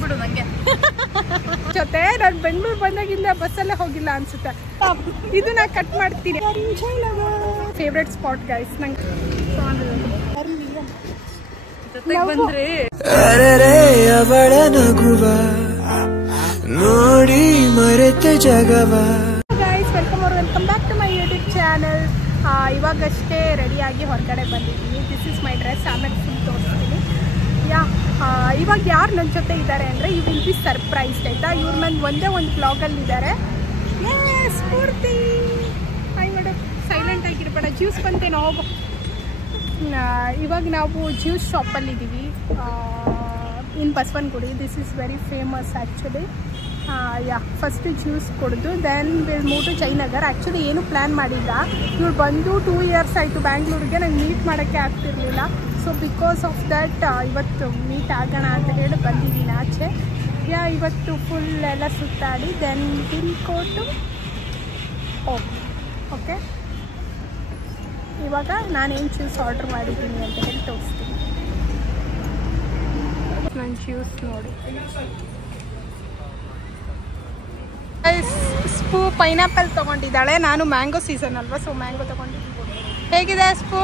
ಬಿಡು ನಂಗೆ ಜೊತೆ ನಾನು ಬೆಂಗಳೂರು ಬಂದಾಗಿಂದ ಬಸ್ಸಲ್ಲೇ ಹೋಗಿಲ್ಲ ಅನ್ಸುತ್ತೆ. ಇದು ನಾ ಕಟ್ ಮಾಡ್ತೀನಿ. ಫೇವ್ರೆಟ್ ಸ್ಪಾಟ್ ಗೈಸ್ ನಂಗೆ. ಬಂದ್ರೆ ಅವಳ ನಗುವ ನೋಡಿ ಮರೆತೆ ಜಗವ. Guys welcome back to my YouTube channel. ಇವಾಗಷ್ಟೇ ರೆಡಿಯಾಗಿ ಹೊರಗಡೆ ಬಂದಿದ್ದೀನಿ. This is my dress. ಆಮೇಲೆ ಫುಲ್ ತೋರಿಸ್ತೀನಿ. ಇವಾಗ ಯಾರು ನನ್ನ ಜೊತೆ ಇದ್ದಾರೆ ಅಂದರೆ ಯು ವಿಲ್ ಬಿ ಸರ್ಪ್ರೈಸ್ಡ್ ಆಯಿತಾ. ಇವ್ರು ನನ್ನ ಒಂದೇ ಒಂದು ಬ್ಲಾಗಲ್ಲಿದ್ದಾರೆ. Spoorthi hi madam. ಸೈಲೆಂಟ್ ಆಗಿರ್ಬೇಡ. ಜ್ಯೂಸ್ ಬಂತೇನೋ ಹೋಗು. ಇವಾಗ ನಾವು ಜ್ಯೂಸ್ ಶಾಪಲ್ಲಿದ್ದೀವಿ in Basavanagudi. This is very famous actually. First juice ಕುಡಿದು then will move to Jayanagar. Actually ಏನು ಪ್ಲ್ಯಾನ್ ಮಾಡಿಲ್ಲ. ಇವ್ರು ಬಂದು 2 years ಆಯಿತು ಬ್ಯಾಂಗ್ಳೂರಿಗೆ. ನಂಗೆ ಮೀಟ್ ಮಾಡೋಕ್ಕೆ ಆಗ್ತಿರ್ಲಿಲ್ಲ. ಸೊ ಬಿಕಾಸ್ ಆಫ್ ದ್ಯಾಟ್ ಇವತ್ತು ಮೀಟ್ ಆಗೋಣ ಅಂತ ಹೇಳಿ ಬಂದಿದ್ದೀನಿ ಆಚೆ. ಇವತ್ತು ಫುಲ್ ಎಲ್ಲ ಸುತ್ತಾಡಿ then will go to okay. ಇವಾಗ ನಾನೇನು ಜ್ಯೂಸ್ ಆರ್ಡ್ರ್ ಮಾಡಿದ್ದೀನಿ ಅಂತ ಹೇಳಿ ತೋರಿಸ್ತೀನಿ. ನನ್ನ ಜ್ಯೂಸ್ ನೋಡಿ. ಸ್ಪೂ ಪೈನಾಪಲ್ ತೊಗೊಂಡಿದ್ದಾಳೆ. ನಾನು ಮ್ಯಾಂಗೋ ಸೀಸನ್ ಅಲ್ವಾ, ಸೊ ಮ್ಯಾಂಗೋ ತೊಗೊಂಡಿದ್ದೀನಿ. ಹೇಗಿದೆ ಸ್ಪೂ?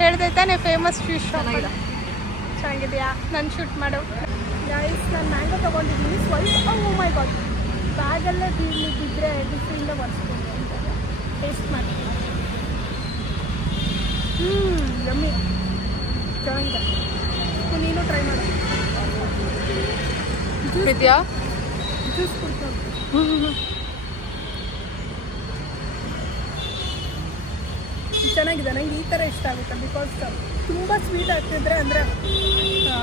ಹೇಳಿದೆ ತಾನೆ ಫೇಮಸ್ ಜ್ಯೂಸ್ ಶಾಪ್. ಚೆನ್ನಾಗಿದೆಯಾ? ನಾನು ಶೂಟ್ ಮಾಡು ಗೈಸ್. ನಾನು ಮ್ಯಾಂಗೋ ತೊಗೊಂಡಿದ್ದೀನಿ. ಸ್ವಲ್ಪ ಮೈ ಗಾಡ್ ಬ್ಯಾಗಲ್ಲೇ ಬೀಳಿದ್ದಿದ್ರೆ ಬಿಸಿಯಿಂದ ಬರ್ಸ್ಕೊಂಡು ಅಂತ ಟೇಸ್ಟ್ ಮಾಡ್ತೀನಿ. ಯಮ್ಮಿ ಚೆನ್ನಾಗಿದೆ. ನೀನು ಟ್ರೈ ಮಾಡು. ಇದೆಯಾ ಜ್ಯೂಸ್ ಕುಡ್ಕೊಂಡು ಚೆನ್ನಾಗಿದೆ. ನಂಗೆ ಈ ಥರ ಇಷ್ಟ ಆಗುತ್ತೆ. ಬಿಕಾಸ್ ತುಂಬ ಸ್ವೀಟ್ ಆಗ್ತಿದ್ರೆ ಅಂದರೆ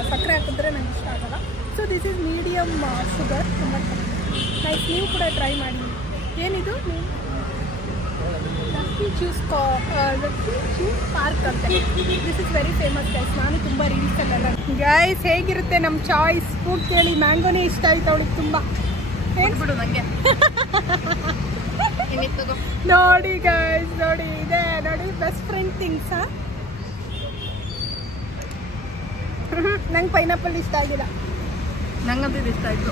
ಸಕ್ಕರೆ ಹಾಕಿದ್ರೆ ನಂಗೆ ಇಷ್ಟ ಆಗೋಲ್ಲ. So this is medium sugar. ತುಂಬ ನೈಸ್. ನೀವು ಕೂಡ ಟ್ರೈ ಮಾಡಿ. ಏನಿದು? ಲಕ್ಕಿ ಜ್ಯೂಸ್ ಪಾರ್ಕ್ ಅಂತ. This is very famous guys. ನಾನು ತುಂಬ ರೀಲ್ಸಲ್ಲೆಲ್ಲ ಗೈಸ್. ಹೇಗಿರುತ್ತೆ ನಮ್ಮ ಚಾಯ್ಸ್? ಫುಡ್ ಕೇಳಿ ಮ್ಯಾಂಗೋನೇ ಇಷ್ಟ ಆಯ್ತು ಅವಳಿಗೆ ತುಂಬ. ಬಿಡು ನಂಗೆ ನೋಡಿ ಗೈಸ್, ನೋಡಿ ಇದೆ ನೋಡಿ ಬೆಸ್ಟ್ ಫ್ರೆಂಡ್ ಥಿಂಗ್ಸ್. ನಂಗೆ ಪೈನಾಪಲ್ ಇಷ್ಟ ಆಗಿಲ್ಲ. ನಂಗಂತೂ ಇದು ಇಷ್ಟ ಆಯಿತು.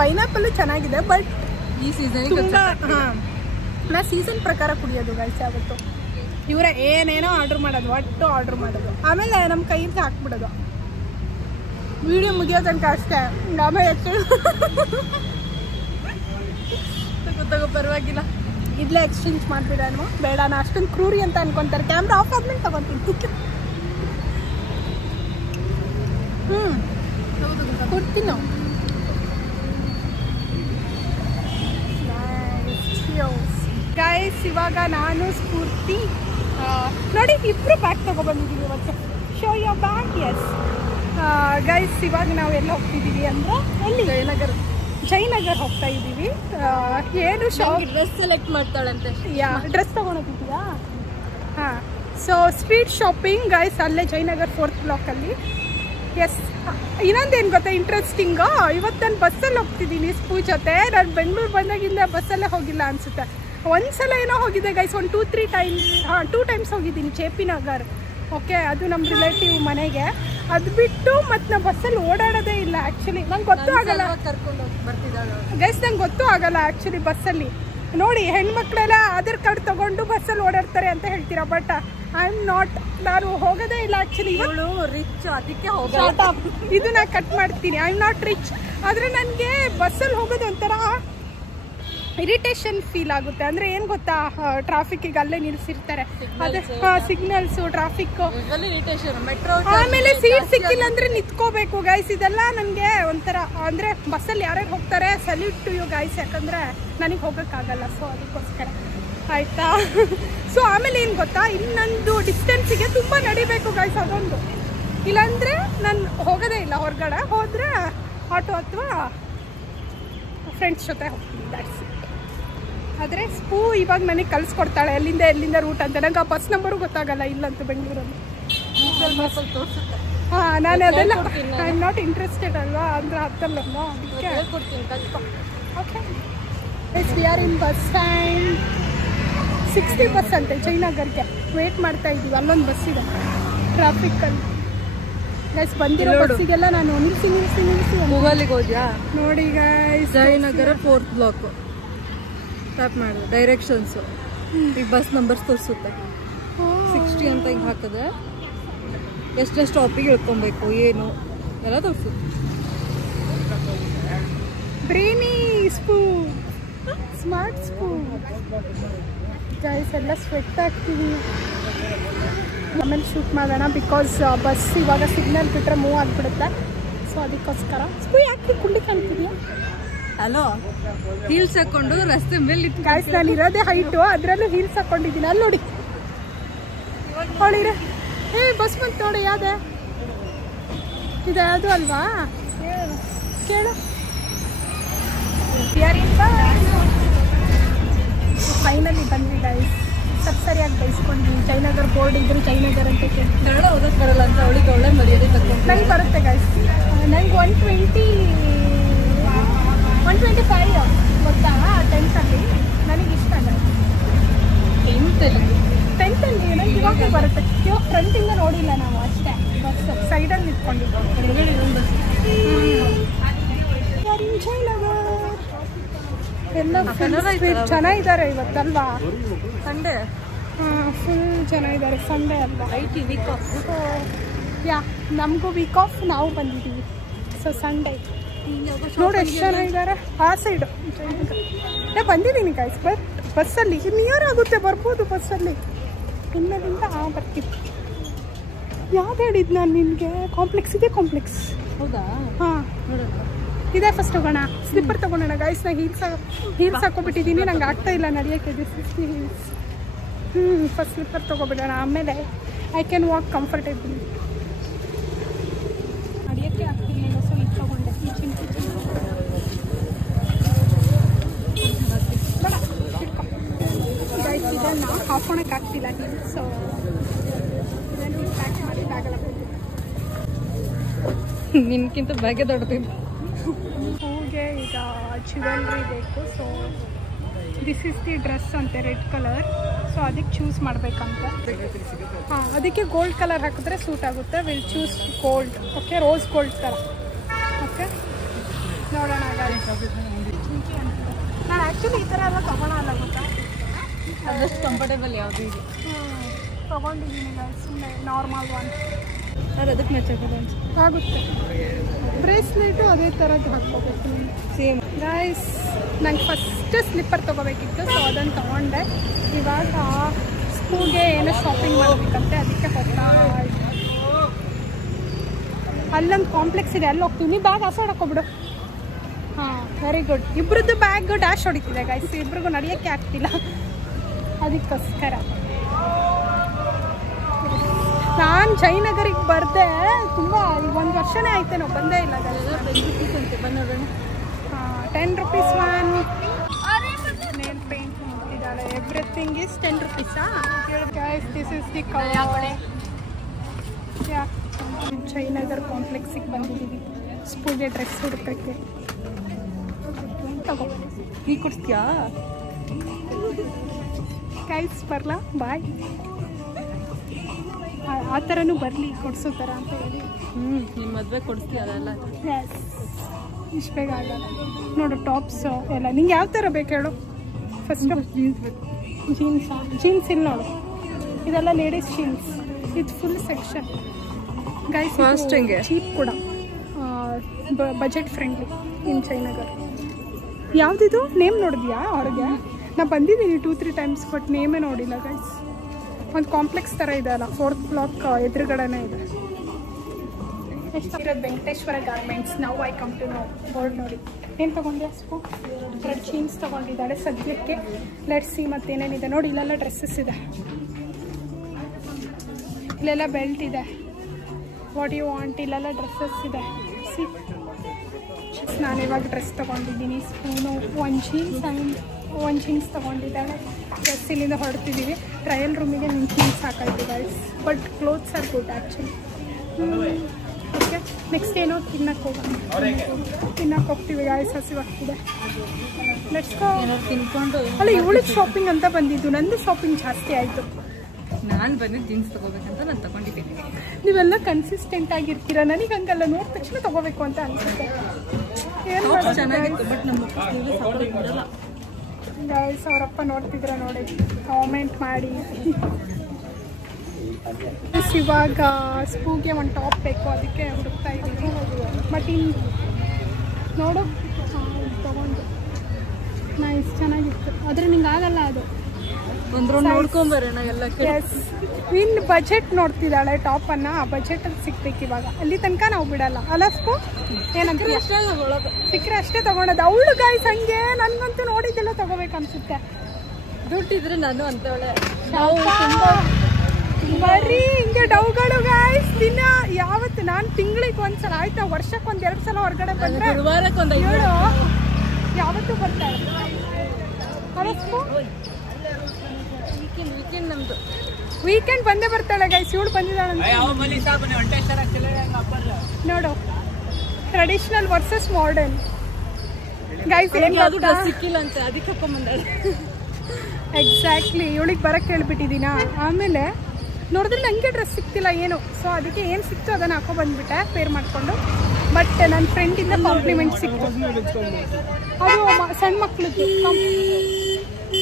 ಪೈನಾಪಲ್ ಚೆನ್ನಾಗಿದೆ ಬಟ್ ಈ ಸೀಸನ್ ನಾ ಸೀಸನ್ ಪ್ರಕಾರ ಕುಡಿಯೋದು ಗೈಸ್. ಯಾವತ್ತು ಇವರೇ ಏನೇನೋ ಆರ್ಡ್ರ್ ಮಾಡೋದು, ಒಟ್ಟು ಆರ್ಡ್ರ್ ಮಾಡೋದು, ಆಮೇಲೆ ನಮ್ಮ ಕೈಯಿಂದ ಹಾಕ್ಬಿಡೋದು. ವಿಡಿಯೋ ಮುಗಿಯೋ ತನಕ ಅಷ್ಟೇ. ಆಮೇಲೆ ತಗೋ ಪರವಾಗಿಲ್ಲ. ಇದ್ಲೇ ಎಕ್ಸ್ಚೇಂಜ್ ಮಾಡ್ಬಿಡೋಣ. ಬೇಡ, ನಾ ಅಷ್ಟೊಂದು ಕ್ರೂರಿ ಅಂತ ಅನ್ಕೊಂತಾರೆ. ಕ್ಯಾಮ್ರಾ ಆಫ್ ಆದ್ಮೇಲೆ ತಗೊತೀನಿ. ಕೊಡ್ತೀನಿ ನಾವು. ಗೈಸ್ ಇವಾಗ ನಾನು ಸ್ಫೂರ್ತಿ ನೋಡಿ ಇಬ್ಬರು ಬ್ಯಾಗ್ ತೊಗೊಬಂದಿದ್ದೀವಿ ಇವತ್ತು. Show your bag. Yes guys ಇವಾಗ ನಾವು ಎಲ್ಲ ಹೋಗ್ತಿದ್ದೀವಿ ಅಂದರೆ ಎಲ್ಲಿ? ಜಯನಗರ್ ಹೋಗ್ತಾ ಇದ್ದೀವಿ. ಏನು ಡ್ರೆಸ್ ಸೆಲೆಕ್ಟ್ ಮಾಡ್ತಾಳಂತೆ. ಡ್ರೆಸ್ ತೊಗೊಳೋದಿದೆಯಾ? ಹಾಂ. ಸೊ ಸ್ಟ್ರೀಟ್ ಶಾಪಿಂಗ್ ಗೈಸ್ ಅಲ್ಲೇ ಜಯನಗರ್ 4th ಬ್ಲಾಕಲ್ಲಿ. ಎಸ್. ಇನ್ನೊಂದೇನು ಗೊತ್ತಾ ಇಂಟ್ರೆಸ್ಟಿಂಗು? ಇವತ್ತು ನಾನು ಬಸ್ಸಲ್ಲಿ ಹೋಗ್ತಿದ್ದೀನಿ ಸ್ಪೂ ಜೊತೆ. ನಾನು ಬೆಂಗಳೂರು ಬಂದಾಗಿಂದ ಬಸ್ಸಲ್ಲೇ ಹೋಗಿಲ್ಲ ಅನಿಸುತ್ತೆ. ಒಂದ್ಸಲ ಏನೋ ಹೋಗಿದೆ ಗೈಸ್. 2-3 ಟೈಮ್ಸ್. 2 ಟೈಮ್ಸ್ ಹೋಗಿದ್ದೀನಿ JP ನಗರ್. ಓಕೆ, ಅದು ನಮ್ಮ ರಿಲೇಟಿವ್ ಮನೆಗೆ. ಅದು ಬಿಟ್ಟು ಮತ್ತು ನಾವು ಬಸ್ಸಲ್ಲಿ ಓಡಾಡೋದೇ ಇಲ್ಲ ಆ್ಯಕ್ಚುಲಿ. ನಂಗೆ ಗೊತ್ತೂ ಆಗಲ್ಲ. ಕರ್ಕೊಂಡು ಬರ್ತಿದ್ದಾಳೆ ಗೈಸ್. ನಂಗೆ ಗೊತ್ತೂ ಆಗಲ್ಲ ಆ್ಯಕ್ಚುಲಿ ಬಸ್ಸಲ್ಲಿ. ನೋಡಿ ಹೆಣ್ಮಕ್ಳೆಲ್ಲ ಆಧಾರ್ ಕಾರ್ಡ್ ತೊಗೊಂಡು ಬಸ್ಸಲ್ಲಿ ಓಡಾಡ್ತಾರೆ ಅಂತ ಹೇಳ್ತೀರಾ, ಬಟ್ ಐ ಆಮ್ ನಾಟ್. ನಾನು ಹೋಗೋದೇ ಇಲ್ಲ ಆ್ಯಕ್ಚುಲಿ. ಇವಳು ರಿಚ್, ಅದಕ್ಕೆ ಇದು ನಾ ಕಟ್ ಮಾಡ್ತೀನಿ. I am not rich. ಆದರೆ ನನಗೆ ಬಸ್ಸಲ್ಲಿ ಹೋಗೋದು ಒಂಥರ ಇರಿಟೇಷನ್ ಫೀಲ್ ಆಗುತ್ತೆ. ಅಂದರೆ ಏನು ಗೊತ್ತಾ, ಟ್ರಾಫಿಕ್ಕಿಗೆ ಅಲ್ಲೇ ನಿಲ್ಲಿಸಿರ್ತಾರೆ. ಅದೇ ಸಿಗ್ನಲ್ಸು, ಟ್ರಾಫಿಕ್ಕು, ಆಮೇಲೆ ಸೀಟ್ ಸಿಕ್ಕಿಲ್ಲ ಅಂದರೆ ನಿಂತ್ಕೋಬೇಕು ಗೈಸ್. ಇದೆಲ್ಲ ನನಗೆ ಒಂಥರ ಅಂದರೆ ಬಸ್ಸಲ್ಲಿ ಯಾರ್ಯಾರು ಹೋಗ್ತಾರೆ ಸಲ್ಯೂಟ್ ಟು ಯು ಗೈಸ್. ಯಾಕಂದರೆ ನನಗೆ ಹೋಗೋಕ್ಕಾಗಲ್ಲ. ಸೊ ಅದಕ್ಕೋಸ್ಕರ ಆಯಿತಾ. ಸೊ ಆಮೇಲೆ ಏನು ಗೊತ್ತಾ, ಇನ್ನೊಂದು ಡಿಸ್ಟೆನ್ಸಿಗೆ ತುಂಬ ನಡಿಬೇಕು ಗೈಸ್. ಅದೊಂದು ಇಲ್ಲಾಂದರೆ ನಾನು ಹೋಗೋದೇ ಇಲ್ಲ ಹೊರಗಡೆ. ಹೋದರೆ ಆಟೋ ಅಥವಾ ಫ್ರೆಂಡ್ಸ್ ಜೊತೆ ಹೋಗ್ತೀನಿ. That's it. ಆದರೆ ಸ್ಪೂ ಇವಾಗ ನನಗೆ ಕಲಿಸ್ಕೊಡ್ತಾಳೆ ಎಲ್ಲಿಂದ ರೂಟ್ ಅಂತ. ನಂಗೆ ಆ ಬಸ್ ನಂಬರು ಗೊತ್ತಾಗಲ್ಲ ಇಲ್ಲಂತೂ ಬೆಂಗಳೂರಲ್ಲಿ. ಹಾಂ, ನಾನು ಅದೆಲ್ಲ ಐ ಆಮ್ ನಾಟ್ ಇಂಟ್ರೆಸ್ಟೆಡ್ ಅಲ್ವಾ, ಅಂದರೆ ಹತ್ತಲ್ಲಲ್ವಾ, ಅದಕ್ಕೆ okay. We are in bus stand. 60 bus ಅಂತೆ ಜಯನಗರ್ಗೆ. ವೇಟ್ ಮಾಡ್ತಾ ಇದ್ದೀವಿ, ಅಲ್ಲೊಂದು ಬಸ್ ಇದೆ ಟ್ರಾಫಿಕ್ಕಲ್ಲಿ. ಗೈಸ್ ಬಂದಿರೋ ಬಸ್ಸಿಗೆಲ್ಲ ನಾನು ನಿಲ್ಲಿಸಿ ಗೂಗಲಿಗೆ ಹೋದ್ಯಾ ನೋಡಿ guys. Jayanagar 4th block tap ಮಾಡಿದೆ ಡೈರೆಕ್ಷನ್ಸು. ಈಗ ಬಸ್ ನಂಬರ್ಸ್ ತೋರಿಸುತ್ತೆ. 60 ಅಂತ ಹಿಂಗೆ ಹಾಕಿದ್ರೆ ಎಷ್ಟೆಷ್ಟು ಸ್ಟಾಪಿಗೆ ಇಳ್ಕೊಬೇಕು ಏನು ಎಲ್ಲ ತೋರಿಸುತ್ತೆ. Brainy spoon, smart spoon. Guys ಎಲ್ಲ ಸ್ವೆಟ್ ಆಗ್ತೀವಿ. ಆಮೇಲೆ ಶೂಟ್ ಮಾಡೋಣ ಬಿಕಾಸ್ ಬಸ್ ಇವಾಗ ಸಿಗ್ನಲ್ ಬಿಟ್ಟರೆ ಮೂವ್ ಆಗಿಬಿಡುತ್ತೆ. ಸೊ ಅದಕ್ಕೋಸ್ಕರ ಸ್ಪೂ ಯಾಕೆ ಕುಳ್ಳಿ ಕಾಣ್ತಿದ್ಯಾ? ಹಲೋ, ಹೀಲ್ಸ್ ಹಾಕೊಂಡು ರಸ್ತೆ ಮೇಲೆ ಗೈಸ್ ನಾನು ಇರೋದೇ ಹೈಟು, ಅದರಲ್ಲೂ ಹೀಲ್ಸ್ ಹಾಕೊಂಡಿದ್ದೀನಿ. ಅಲ್ಲಿ ನೋಡಿ ಅವಳಿರ. ಬಸ್ ಬಂತು ನೋಡಿ. ಯಾವ್ದೆ ಇದು? ಯಾವುದು ಅಲ್ವಾ? ಕೇಳು. ಫೈನಲಿ ಬಂದ್ವಿ ಗೈಸ್. ಸರಿಯಾಗಿ ಬೈಸ್ಕೊಂಡ್ವಿ. ಜಯನಗರ್ ಬೋರ್ಡ್ ಇದ್ರು ಜಯನಗರ್ ಅಂತ ಕೇಳ್ತೀವಿ. ಕನ್ನಡ ಓದಕ್ಕೆ ಬರಲ್ಲ ಅಂತ ಅವಳಿಗೆ ಒಳ್ಳೆ ಮರ್ಯಾದೆ ತಗೊಂಡು. ನಂಗೆ ಬರುತ್ತೆ ಗೈಸ್. ನಂಗೆ 125 ಗೊತ್ತಾ 10th ನನಗೆ ಇಷ್ಟ. ಟೆಂತಲ್ಲಿ ನಂಗೆ ಇವಾಗ ಬರುತ್ತೆ. ಇವಾಗ ಫ್ರಂಟಿಂದ ನೋಡಿಲ್ಲ ನಾವು ಅಷ್ಟೇ. ಬಸ್ ಸೈಡಲ್ಲಿ ನಿಂತ್ಕೊಂಡಿದ್ದು. ಎಲ್ಲ ಚೆನ್ನಾಗಿದ್ದಾರೆ ಇವತ್ತಲ್ವಾ? ಸಂಡೇ ಫುಲ್ ಚೆನ್ನಾಗಿದ್ದಾರೆ. ಸಂಡೇ ಅಲ್ವಾ? Week off. ಯಾ, ನಮಗೂ ವೀಕ್ ಆಫ್, ನಾವು ಬಂದಿದ್ದೀವಿ. ಸೊ ಸಂಡೇ ನೋಡಿ ಎಷ್ಟು ಚೆನ್ನಾಗಿದ್ದಾರೆ. ಆ ಸೈಡು ಬಂದಿದ್ದೀನಿ ಗೈಸ್. ಬಸ್ಸಲ್ಲಿ ನಿಯರ್ ಆಗುತ್ತೆ, ಬರ್ಬೋದು ಬಸ್ಸಲ್ಲಿ. ಇನ್ನದಿಂದ ಬರ್ತೀವಿ. ಯಾವ್ದು ಹೇಳಿದ್ದು ನಾನು ನಿನಗೆ? ಕಾಂಪ್ಲೆಕ್ಸ್ ಇದೆ. ಕಾಂಪ್ಲೆಕ್ಸ್ ಹೌದಾ? ಹಾಂ ಇದೆ. ಫಸ್ಟ್ ಹೋಗೋಣ. ಸ್ಲಿಪ್ಪರ್ ತೊಗೊಳೋಣ ಗೈಸ್. ನಾನು ಹೀಲ್ಸ್ ಹಾಕೊಬಿಟ್ಟಿದ್ದೀನಿ, ನಂಗೆ ಆಗ್ತಾ ಇಲ್ಲ ನಡೆಯೋಕ್ಕೆ. ಹೀಲ್ಸ್ ಫಸ್ಟ್ ಸ್ಲಿಪ್ಪರ್ ತೊಗೊಬಿಡೋಣ, ಆಮೇಲೆ ಐ ಕ್ಯಾನ್ ವಾಕ್ ಕಂಫರ್ಟೇಬಲಿ. ನಡೆಯೋಕ್ಕೆ ಆಗ್ತಿಲ್ಲ. ಸೊ ಇದು ತೊಗೊಂಡೆ. ಗೈಸ್ ಇದನ್ನು ಹಾಕೊಳಕ್ಕಾಗ್ತಿಲ್ಲ ಹೀಲ್ಸ್. ಸೊ ಇದನ್ನು ಪ್ಯಾಕ್ ಮಾಡಿ ಬ್ಯಾಗಲ್ಲ. ನಿನ್ಕಿಂತ ಬ್ಯಾಗೆ ದೊಡ್ಡದಿದ್ದು. ಹೂಗೆ ಈಗ ಜ್ಯುವೆಲ್ರಿ ಬೇಕು. So this is the dress ಅಂತೆ, ರೆಡ್ ಕಲರ್. ಸೊ ಅದಕ್ಕೆ ಚೂಸ್ ಮಾಡಬೇಕಂತ. ಹಾಂ, ಅದಕ್ಕೆ ಗೋಲ್ಡ್ ಕಲರ್ ಹಾಕಿದ್ರೆ ಸೂಟ್ ಆಗುತ್ತೆ. Will choose gold. Okay, rose gold ಥರ. ಓಕೆ, ನೋಡೋಣ. ನಾನು ಆ್ಯಕ್ಚುಲಿ ಈ ಥರ ಎಲ್ಲ ತೊಗೊಳಲ್ಲ ಗೊತ್ತಾ. ಅದಷ್ಟು ಕಂಫರ್ಟೇಬಲ್ ಯಾವುದು ಇದೆ? ತೊಗೊಂಡಿದ್ದೀನಿ ಸುಮ್ಮನೆ ನಾರ್ಮಲ್ ಒನ್. ಸರ್ ಅದಕ್ಕೆ ಮ್ಯಾಚ್ ಆಗುತ್ತೆ. ಬ್ರೇಸ್ಲೆಟು ಅದೇ ಥರದ್ದು ಹಾಕ್ಕೋಬೇಕು. ಸೇಮ್ ಗೈಸ್ ನಂಗೆ ಫಸ್ಟ್ ಸ್ಲಿಪ್ಪರ್ ತೊಗೋಬೇಕಿತ್ತು. ಸೊ ಅದನ್ನು ತೊಗೊಂಡೆ. ಇವಾಗ ಸ್ಕೂಲ್ಗೆ ಏನೋ ಶಾಪಿಂಗ್ ಮಾಡಬೇಕಂತೆ, ಅದಕ್ಕೆ ಹೋಗ್ತಾ ಅಲ್ಲೊಂದು ಕಾಂಪ್ಲೆಕ್ಸ್ ಇದೆ, ಅಲ್ಲಿ ಹೋಗ್ತೀನಿ. ಬ್ಯಾಗ್ ಆಸೋಡ್ ಹಾಕೋಬಿಡು. ಹಾಂ, ವೆರಿ ಗುಡ್. ಇಬ್ಬರದ್ದು ಬ್ಯಾಗ್ ಡ್ಯಾಶ್ ಹೊಡಿತಿದೆ ಗೈಸ್. ಇಬ್ರಿಗೂ ನಡೆಯೋಕ್ಕೆ ಆಗ್ತಿಲ್ಲ, ಅದಕ್ಕೋಸ್ಕರ. ನಾನು ಜಯನಗರಿಗೆ ಬರ್ದೆ ತುಂಬ, ಈಗ 1 ವರ್ಷನೇ ಆಯ್ತು ನಾವು ಬಂದೇ ಇಲ್ಲ. 10 rupees ಒನ್ ನೇಲ್ ಪೇಂಟ್ ನೋಡ್ತಿದ್ದಾಳೆ. Everything is 10 rupees. Guys this is the cover. Jayanagar ಕಾಂಪ್ಲೆಕ್ಸಿಗೆ ಬಂದಿದ್ದೀವಿ ಸ್ಕೂಲ್ಗೆ ಡ್ರೆಸ್ ಹುಡುಕಕ್ಕೆ. ತಗೋ, ನೀ ಕೊಡ್ತೀಯಾ? ಗೈಸ್ ಬರಲಾ? ಬಾಯ್. ಆ ಥರನೂ ಬರಲಿ, ಕೊಡಿಸೋ ಥರ ಅಂತ ಹೇಳಿ. ನಿಮ್ಮ ಮದುವೆ ಕೊಡಿಸ್ತೀಯ ಅದೆಲ್ಲ? ಎಸ್, ಇಷ್ಟು ಬೇಗ ಆಗಲ್ಲ. ನೋಡು ಟಾಪ್ಸು ಎಲ್ಲ. ನಿಂಗೆ ಯಾವ ಥರ ಬೇಕು ಹೇಳು? ಫಸ್ಟ್ ಜೀನ್ಸ್ ಬೇಕು. ಜೀನ್ಸ್ ಇಲ್ಲ ನೋಡು, ಇದೆಲ್ಲ ಲೇಡೀಸ್ ಜೀನ್ಸ್. ಇದು ಫುಲ್ ಸೆಕ್ಷನ್ ಗೈಸ್. ಚೀಪ್ ಕೂಡ, ಬಜೆಟ್ ಫ್ರೆಂಡ್ಲಿ ಇನ್ ಜಯನಗರ್. ಯಾವುದಿದು ನೇಮ್ ನೋಡಿದ್ಯಾ ಅವ್ರಿಗೆ? ನಾ ಬಂದಿದ್ದೀನಿ 2-3 times, ಬಟ್ ನೇಮೇ ನೋಡಿಲ್ಲ ಗೈಸ್. ಒಂದು ಕಾಂಪ್ಲೆಕ್ಸ್ ಥರ ಇದೆ ಅಲ್ಲ, 4th ಬ್ಲಾಕ್ ಎದುರುಗಡೆನೇ ಇದೆ. ಎಷ್ಟಿರೋದು ವೆಂಕಟೇಶ್ವರ ಗಾರ್ಮೆಂಟ್ಸ್. ನಾವು I come to know. Board ನೋಡಿ. ಏನು ತೊಗೊಂಡೆ? ಸ್ಪೂ 2 ಜೀನ್ಸ್ ತೊಗೊಂಡಿದ್ದಾಳೆ ಸದ್ಯಕ್ಕೆ. ಲೆಟ್ಸ್ ಸಿ ಮತ್ತೇನೇನಿದೆ ನೋಡಿ. ಇಲ್ಲೆಲ್ಲ ಡ್ರೆಸ್ಸಸ್ ಇದೆ, ಇಲ್ಲೆಲ್ಲ ಬೆಲ್ಟ್ ಇದೆ. What you want? ಇಲ್ಲೆಲ್ಲ ಡ್ರೆಸ್ಸಸ್ ಇದೆ. ಸಿ, ನಾನು ಇವಾಗ ಡ್ರೆಸ್ ತೊಗೊಂಡಿದ್ದೀನಿ. Spoon 1 jeans ತೊಗೊಂಡಿದ್ದಾಳೆ. ಡ್ರೆಸ್ ಇಲ್ಲಿಂದ ಹೊರಡ್ತಿದ್ದೀವಿ. ಟ್ರಯಲ್ ರೂಮಿಗೆ ನಿನ್ನ ಜೀನ್ಸ್ ಹಾಕಾಯ್ತು guys. But clothes are good actually. Okay next ಏನೋ ತಿನ್ನಕ್ಕೆ ಹೋಗ್ತೀವಿ ಗಾಯ್ಸ್, ಹಸಿವಾಗ್ತಿದೆ. Let's go. ತಿನ್ಕೊಂಡು ಅಲ್ಲ ಇವಳಿಗೆ ಶಾಪಿಂಗ್ ಅಂತ ಬಂದಿದ್ದು, ನಂದು ಶಾಪಿಂಗ್ ಜಾಸ್ತಿ ಆಯಿತು. ನಾನು ಬಂದಿದ್ದು ಜೀನ್ಸ್ ತಗೋಬೇಕಂತ ನಾನು ತಗೊಂಡಿದ್ದೀನಿ. ನೀವೆಲ್ಲ ಕನ್ಸಿಸ್ಟೆಂಟ್ ಆಗಿರ್ತೀರ, ನನಗೆ ಹಂಗಲ್ಲ, ನೋಡಿದ ತಕ್ಷಣ ತಗೋಬೇಕು ಅಂತ ಅನ್ಸುತ್ತೆ. ಏನು ಚೆನ್ನಾಗಿತ್ತು ಬಟ್ ನಮ್ಮ ಬಿಡಲ್ಲ. ಗೈಸ್ ಅವರಪ್ಪ ನೋಡ್ತಿದ್ರೆ ನೋಡಿ, ಕಾಮೆಂಟ್ ಮಾಡಿ. ಇವಾಗ ಸ್ಕೂಲ್ಗೆ ಒಂದು ಟಾಪ್ ಬೇಕು, ಅದಕ್ಕೆ ಹುಡುಕ್ತಾ ಇದ್ದೀನಿ. ಬಟ್ ಇನ್ನು ನೋಡು ತಗೊಂಡು ನೈಸ್ ಚೆನ್ನಾಗಿತ್ತು, ಆದರೆ ನಿಂಗೆ ಆಗಲ್ಲ ಅದು. ಒಂದು ರೌಂಡ್ ನೋಡ್ಕೊಂಬರೋಣ ಎಲ್ಲ. ಎಸ್, ಇನ್ನು ಬಜೆಟ್ ನೋಡ್ತಿದ್ದಾಳೆ ಟಾಪನ್ನು, ಆ ಬಜೆಟಲ್ಲಿ ಸಿಗ್ಬೇಕು ಇವಾಗ. ಅಲ್ಲಿ ತನಕ ನಾವು ಬಿಡಲ್ಲ ಅಲ್ಲ ಸ್ಪೂ? ಏನಂತ ಸಿಕ್ಕರೆ ಅಷ್ಟೇ ತಗೊಳೋದು. ಅವಳು ಗಾಯ್ಸ್ ಹಂಗೆ, ನನಗಂತೂ ನೋಡಿದ್ದೆಲ್ಲ ತಗೋಬೇಕು ಅನ್ಸುತ್ತೆ. ದುಡ್ಡಿದ್ರೆ ನಾನು ಅಂತವಳೆ. ಬರೀ ಹಿಂಗೆ ಡೌಗಳು ಗಾಯ್ಸ್. ದಿನ ಯಾವತ್ತು ನಾನು ತಿಂಗಳಿಗೆ ಒಂದ್ಸಲ ಆಯ್ತಾ, ವರ್ಷಕ್ಕೆ ಒಂದು 2 ಸಲ ಹೊರಗಡೆ ಬಂದರೆ ಇವಳು ಯಾವತ್ತೂ ಬರ್ತಾಳೆ ಅಲ್ಲ ಸ್ಪೂ? ವೀಕೆಂಡ್ ನಮ್ದು ವೀಕೆಂಡ್ ಬಂದೇ ಬರ್ತಾಳೆ ಗೈಸ್. ಇವಳು ಬಂದಿದ್ದಾಳೆ ನೋಡು, ಟ್ರೆಡಿಷನಲ್ ವರ್ಸಸ್ ಮಾಡರ್ನ್ ಗೈಸ್. ಅದು ಡ್ರೆಸ್ ಸಿಕ್ಕಿಲ್ಲ ಅಂತ ಅದಕ್ಕೆ ಹಾಕೊಂಡ್ಬಂದಾಳೆ. ಎಕ್ಸಾಕ್ಟ್ಲಿ, ಇವಳಿಗೆ ಬರಕ್ಕೆ ಹೇಳ್ಬಿಟ್ಟಿದ್ದೀನಾ. ಆಮೇಲೆ ನೋಡಿದ್ರೆ ನನಗೆ ಡ್ರೆಸ್ ಸಿಕ್ತಿಲ್ಲ ಏನು, ಸೊ ಅದಕ್ಕೆ ಏನು ಸಿಕ್ತು ಅದನ್ನು ಹಾಕೊಂಡ್ಬಂದ್ಬಿಟ್ಟೆ ಪೇರ್ ಮಾಡಿಕೊಂಡು. ಬಟ್ ನನ್ನ ಫ್ರೆಂಡಿಂದ ಕಾಂಪ್ಲಿಮೆಂಟ್ ಸಿಕ್ತು. ಅದು ಸಣ್ಣ ಮಕ್ಳದ್ದು,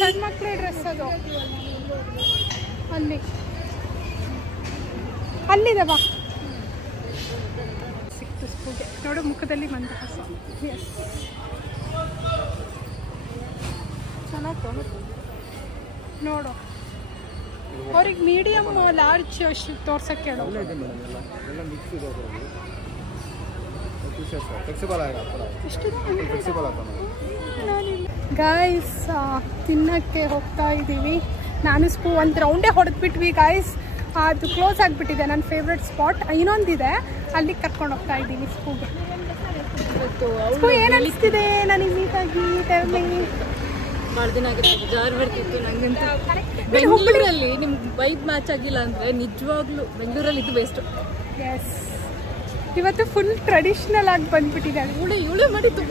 ಸಣ್ಣ ಮಕ್ಳ ಡ್ರೆಸ್ ಅದು. ಅಲ್ಲಿದೆ ಬಾ, ಸಿಕ್ತು ಸ್ಕೂಲ್ಗೆ. ನೋಡು ಮುಖದಲ್ಲಿ ಮಂದಹಾಸ. ಎಸ್ ಚೆನ್ನಾಗಿ ನೋಡು, ಅವ್ರಿಗೆ ಮೀಡಿಯಮ್ ಲಾರ್ಜ್ ತೋರ್ಸಕ್ಕೆ ಹೇಳೋ. ಗಾಯ್ಸ್ ತಿನ್ನಕ್ಕೆ ಹೋಗ್ತಾ ಇದ್ದೀವಿ. ನಾನು ಸ್ಪೂ ಒಂದು ರೌಂಡೇ ಹೊಡೆದ್ಬಿಟ್ವಿ ಗಾಯ್ಸ್, ಅದು ಕ್ಲೋಸ್ ಆಗಿಬಿಟ್ಟಿದೆ. ನನ್ನ ಫೇವ್ರೆಟ್ ಸ್ಪಾಟ್ ಇನ್ನೊಂದಿದೆ, ಅಲ್ಲಿಗೆ ಕರ್ಕೊಂಡು ಹೋಗ್ತಾ ಇದ್ದೀವಿ ಸ್ಪೂಗೆ. ಸ್ಪೂ ಏನು ಅನಿಸ್ತಿದೆ ನನಗೆ ನೀಟಾಗಿ ಟರ್ನಿಂಗ್? ಭಾಳ ದಿನ ಆಗುತ್ತೆ, ಜಾರ್ ಬರ್ತಿತ್ತು ನಂಗಂತೂ. ಬೆಂಗಳೂರಲ್ಲಿ ನಿಮ್ಗೆ ವೈಬ್ ಮ್ಯಾಚ್ ಆಗಿಲ್ಲ ಅಂದರೆ ನಿಜವಾಗ್ಲೂ ಬೆಂಗಳೂರಲ್ಲಿ ಇದು ಬೆಸ್ಟ್. ಎಸ್, ಇವತ್ತು ಫುಲ್ ಟ್ರೆಡಿಷ್ನಲ್ ಆಗಿ ಬಂದ್ಬಿಟ್ಟಿದ್ದಾಳೆ. ಇವಳು ಮಾಡಿದ್ದು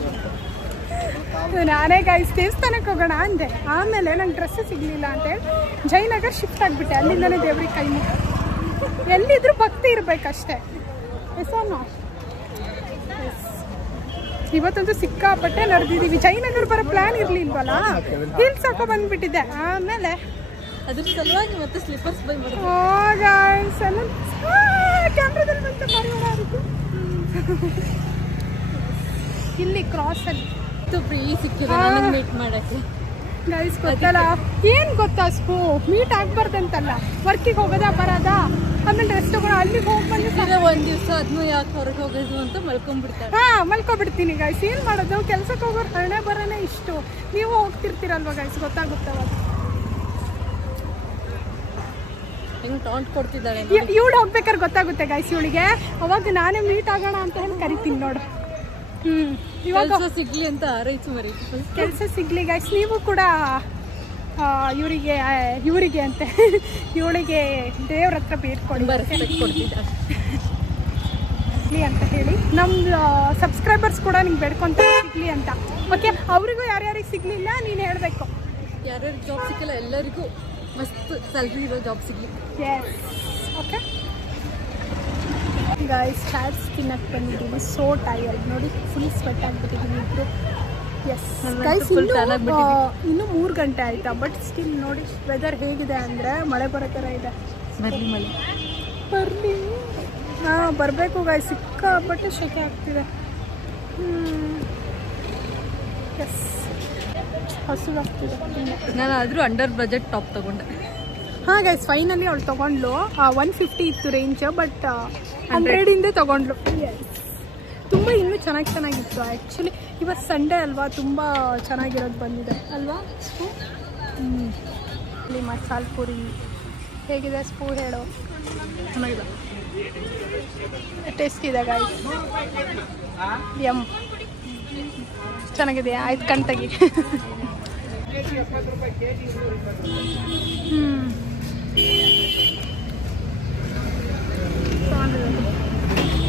ನಾನೇ ಗಾಯ್ಸ್ ದೇವಸ್ಥಾನಕ್ಕೆ ಹೋಗೋಣ ಅಂದೆ, ಆಮೇಲೆ ನಂಗೆ ಡ್ರೆಸ್ ಸಿಗಲಿಲ್ಲ ಅಂತೇಳಿ ಜಯನಗರ್ ಶಿಫ್ಟ್ ಆಗಿಬಿಟ್ಟೆ. ಅಲ್ಲಿಂದಲೇ ದೇವ್ರಿಗೆ ಕೈ ಮುಗಿ. ಎಲ್ಲಿದ್ರೂ ಭಕ್ತಿ ಇರಬೇಕಷ್ಟೇ. ಎಸ್ಸೋ ಇವತ್ತಂತೂ ಸಿಕ್ಕಾಪಟ್ಟೆ ನಡೆದಿದ್ದೀವಿ. ಜಯನಗರ್ ಬರೋ ಪ್ಲಾನ್ ಇರಲಿಲ್ವಲ್ಲ, ಹಿಲ್ಸ್ ಹಾಕೋ ಬಂದ್ಬಿಟ್ಟಿದ್ದೆ. ಆಮೇಲೆ ಅದ್ರ ಸಲುವಾಗಿ ಮತ್ತೆ ಸ್ಲಿಪ್ಪರ್ಸ್ ಬೈ ಮಾಡಿ ಕ್ಯಾಮ್ರಾದಲ್ಲಿ ಬಂತು ಅದಕ್ಕೆ. ಇಲ್ಲಿ ಕ್ರಾಸಲ್ಲಿ ಫ್ರೀ ಸಿಕ್ಕಿದೆ ನನಗೆ ಮೀಟ್ ಮಾಡೋಕ್ಕೆ. ಗೈಸ್ ಗೊತ್ತಲ್ಲ ಏನು ಗೊತ್ತಾ ಸ್ಪೂ, ಮೀಟ್ ಆಗ್ಬಾರ್ದಂತಲ್ಲ, ವರ್ಕಿಗೆ ಹೋಗೋದಾ ಬರೋದಾ, ಆಮೇಲೆ ರೆಸ್ಟ್ ತಗೊಳ್ಳೋ, ಅಲ್ಲಿಗೆ ಹೋಗಿ ಬಂದು ಒಂದು ದಿವಸ ಅದನ್ನು ಯಾಕೆ ಹೊರಗೆ ಹೋಗೋದು ಅಂತ ಮಲ್ಕೊಂಡ್ಬಿಡ್ತಾರೆ. ಮಲ್ಕೊಬಿಡ್ತೀನಿ ಗೈಸ್. ಏನು ಮಾಡೋದು, ಕೆಲ್ಸಕ್ಕೆ ಹೋಗೋರು ಹಣೆ ಬರೋನೇ ಇಷ್ಟು. ನೀವು ಹೋಗ್ತಿರ್ತೀರಲ್ವ ಗೈಸ್, ಗೊತ್ತಾಗುತ್ತವ. ಹೆಂಗೆ ಟಾಂಟ್ ಕೊಡ್ತಿದ್ದಾಳೆ ಇವಳು ಹೋಗ್ಬೇಕಾದ್ರೆ ಗೊತ್ತಾಗುತ್ತೆ ಗೈಸ್ ಇವಳಿಗೆ. ಅವಾಗ ನಾನೇ ಮೀಟ್ ಆಗೋಣ ಅಂತ ಹೇಳಿ ಕರಿತೀನಿ ನೋಡು. ಇವಾಗ ಸಿಗ್ಲಿ ಅಂತ ಆರೈಸು ಮರಿ, ಕೆಲಸ ಸಿಗ್ಲಿ ಗೈಸ್. ನೀವು ಕೂಡ ಇವರಿಗೆ ಅಂತೆ ಇವಳಿಗೆ ದೇವ್ರ ಹತ್ರ ಬೇಡ್ಕೊಂಡು ಸಿಗ್ಲಿ ಅಂತ ಹೇಳಿ. ನಮ್ಮ ಸಬ್ಸ್ಕ್ರೈಬರ್ಸ್ ಕೂಡ ನಿಂಗೆ ಬೇಡ್ಕೊಂತ ಸಿಗ್ಲಿ ಅಂತ. ಓಕೆ, ಅವರಿಗೂ ಯಾರ್ಯಾರಿಗೆ ಸಿಗ್ಲಿಲ್ಲ ನೀನು ಹೇಳಬೇಕು. ಯಾರ್ಯಾರಿಗೆ ಜಾಬ್ ಸಿಕ್ಕಿಲ್ಲ ಎಲ್ಲರಿಗೂ ಮಸ್ತ್ ಸ್ಯಾಲ್ರಿ ಇರೋ ಜಾಬ್ ಸಿಗ್ಲಿ. S, okay guys. ಚಾಟ್ಸ್ ತಿನ್ನಕ್ಕೆ ಬಂದಿದ್ದೀವಿ. ಸೋ ಟಯರ್ಡ್ ನೋಡಿ, ಫುಲ್ ಸ್ವೆಟ್ ಆಗಿಬಿಟ್ಟಿದ್ದೀವಿ ಇಬ್ಬರು. ಎಸ್ ಗೈಸ್, ಇನ್ನೂ 3 ಗಂಟೆ ಆಯಿತಾ, ಬಟ್ ಸ್ಟಿಲ್ ನೋಡಿ ವೆದರ್ ಹೇಗಿದೆ ಅಂದರೆ ಮಳೆ ಬರೋ ಥರ ಇದೆ. ಬರಲಿ ಬರಬೇಕು ಗೈಸ್, ಸಿಕ್ಕಾಪಟ್ಟೆ ಶೆಕೆ ಆಗ್ತಿದೆ. ಎಸ್, ಹಸುವಾಗ್ತಿದೆ. ನಾನು ಆದರೂ ಅಂಡರ್ ಬಜೆಟ್ ಟಾಪ್ ತೊಗೊಂಡೆ. ಹಾಂ ಗೈಸ್, ಫೈನಲಿ ಅವಳು ತೊಗೊಂಡ್ಲು. 150 ಇತ್ತು ರೇಂಜ್, ಬಟ್ 100 ತೊಗೊಂಡ್ಲು. ತುಂಬ ಇನ್ನೂ ಚೆನ್ನಾಗಿತ್ತು. ಆ್ಯಕ್ಚುಲಿ ಇವತ್ತು ಸಂಡೇ ಅಲ್ವಾ, ತುಂಬ ಚೆನ್ನಾಗಿರೋದು ಬಂದಿದೆ ಅಲ್ವಾ ಸ್ಪೂ? ಇಲ್ಲಿ ಮಸಾಲೆ ಪುರಿ ಹೇಗಿದೆ ಸ್ಪೂ ಹೇಳೋ? ಚೆನ್ನಾಗಿದೆ, ಟೇಸ್ಟ್ ಇದೆ ಗಾಯ್ಸ್. ಚೆನ್ನಾಗಿದೆ. ಆಯ್ತು, ಕಣ್ ತೆಗಿ.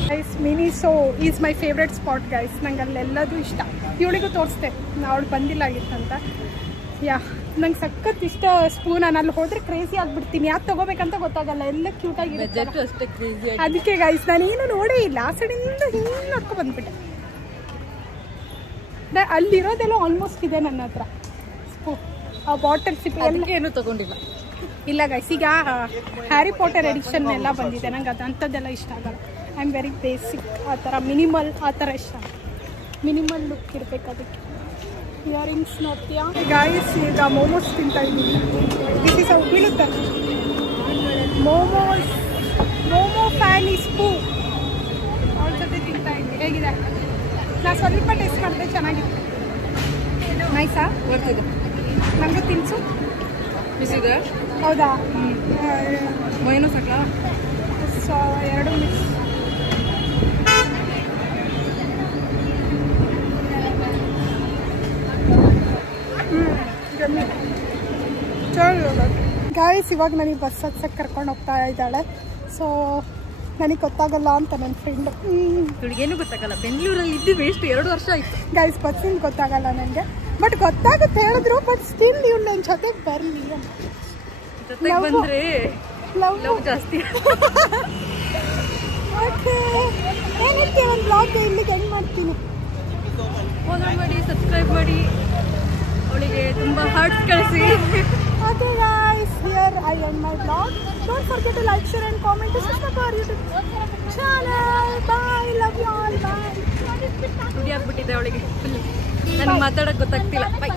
Guys so is my favourite spot guys. ನಂಗೆ ಅಲ್ಲೆಲ್ಲದೂ ಇಷ್ಟ. ಇವಳಿಗೂ ತೋರಿಸ್ದೆ, ಅವಳು ಬಂದಿಲ್ಲಾಗಿತ್ತಂತ. ಯಾ, ನಂಗೆ ಸಖತ್ ಇಷ್ಟ ಸ್ಪೂನ್. ನಾನು ಅಲ್ಲಿ ಹೋದ್ರೆ ಕ್ರೇಜಿ ಆಗ್ಬಿಡ್ತೀನಿ. ಯಾಕೆ ತಗೋಬೇಕಂತ ಗೊತ್ತಾಗಲ್ಲ, ಎಲ್ಲ ಕ್ಯೂಟಾಗಿರುತ್ತೆ. ಅದಕ್ಕೆ ಗೈಸ್ ನಾನೇನು ನೋಡೇ ಇಲ್ಲ. ಆ ಸೈಡಿಂದ ಹಿಂಗೆ ನೋಡ್ಕೊ ಬಂದ್ಬಿಟ್ಟೆ. ಅಲ್ಲಿರೋದೆಲ್ಲ ಆಲ್ಮೋಸ್ಟ್ ಇದೆ ನನ್ನ ಹತ್ರ. ಸ್ಪೂನ್, ಆ ಬಾಟಲ್ ಸಿಪ್ ಎಲ್ಲ ಏನು ತಗೊಂಡಿಲ್ಲ. ಇಲ್ಲ ಗೈಸ್, ಈಗ ಹ್ಯಾರಿ ಪಾಟರ್ ಎಡಿಷನ್ ಎಲ್ಲ ಬಂದಿದೆ. ನಂಗೆ ಅಂಥದ್ದೆಲ್ಲ ಇಷ್ಟ ಆಗಲ್ಲ. ಐ ಆಮ್ ವೆರಿ ಬೇಸಿಕ್, ಆ ಥರ ಮಿನಿಮಲ್, ಆ ಥರ ಇಷ್ಟ. ಮಿನಿಮಲ್ ಲುಕ್ ಇರಬೇಕು. ಅದಕ್ಕೆ ಇಯರಿಂಗ್ಸ್ ನೋಡ್ತೀಯಾ ಗೈಸ್? ಈಗ ಮೋಮೋಸ್ ತಿಂತಾ ಇದ್ದೀನಿ. ದಿಸ್ ಇಸ್ ಅವು ಬೀಳುತ್ತೆ ಮೋಮೋಸ್. ಮೋಮೋ ಫ್ಯಾನ್ ಈ ಸ್ಪೂ ಅವ್ರ ಜೊತೆ ತಿಂತಾ ಇದ್ದೀನಿ. ಹೇಗಿದೆ? ನಾನು ಸ್ವಲ್ಪ ಟೇಸ್ಟ್ ಮಾಡಿದೆ, ಚೆನ್ನಾಗಿತ್ತು. ನೈಸಾ? ಬರ್ತಿದೆ. ನನಗೂ ತಿನ್ಸು. ಬಿಸಿದೆ? ಹೌದಾ? ಮೈನೂ ಸಾಕಾ? So 2 mix. ಗಾಯ್ಸ್, ಇವಾಗ ನನಗೆ ಬಸ್ ಹತ್ಸಕ್ಕೆ ಕರ್ಕೊಂಡು ಹೋಗ್ತಾ ಇದ್ದಾಳೆ. ಸೊ ನನಗೆ ಗೊತ್ತಾಗಲ್ಲ ಅಂತ ನನ್ನ ಫ್ರೆಂಡು. ಇವಳಿಗೇನು ಗೊತ್ತಾಗಲ್ಲ. ಬೆಂಗಳೂರಲ್ಲಿ ಇದ್ದು ವೇಸ್ಟ್ 2 ವರ್ಷ ಆಯಿತು ಗೈಸ್. ಬಸ್ಸಿಂದ ಗೊತ್ತಾಗಲ್ಲ ನನಗೆ, ಬಟ್ ಗೊತ್ತಾಗುತ್ತೆ ಹೇಳಿದ್ರು. ಬಟ್ ಸ್ಟಿಲ್ ಇವ್ಳು ನನ್ನ ಜೊತೆಗೆ ಬರಲಿ. ಜೊತೆಗೆ ಬಂದರೆ ಲವ್ ಜಾಸ್ತಿ. ಓಕೆ, ಏನಂತೀವಿ? ಒಂದು ಬ್ಲಾಗ್ ಇಲ್ಲಿಗೆ ಎಂಡ್ ಮಾಡ್ತೀನಿ. ಫಾಲೋ ಮಾಡಿ, ಸಬ್ಸ್ಕ್ರೈಬ್ ಮಾಡಿ, ಅವಳಿಗೆ ತುಂಬ ಹಾರ್ಟ್ಸ್ ಕಳಿಸಿ. Okay guys, here I end my vlog. Don't forget to like, share and comment. Subscribe to our YouTube channel. Bye, love you all. Bye. ಹುಡಿ ಆಗ್ಬಿಟ್ಟಿದೆ ಅವಳಿಗೆ. ನನಗೆ ಮಾತಾಡೋಕ್ಕೆ ಗೊತ್ತಾಗ್ತಿಲ್ಲ. ಬೈ.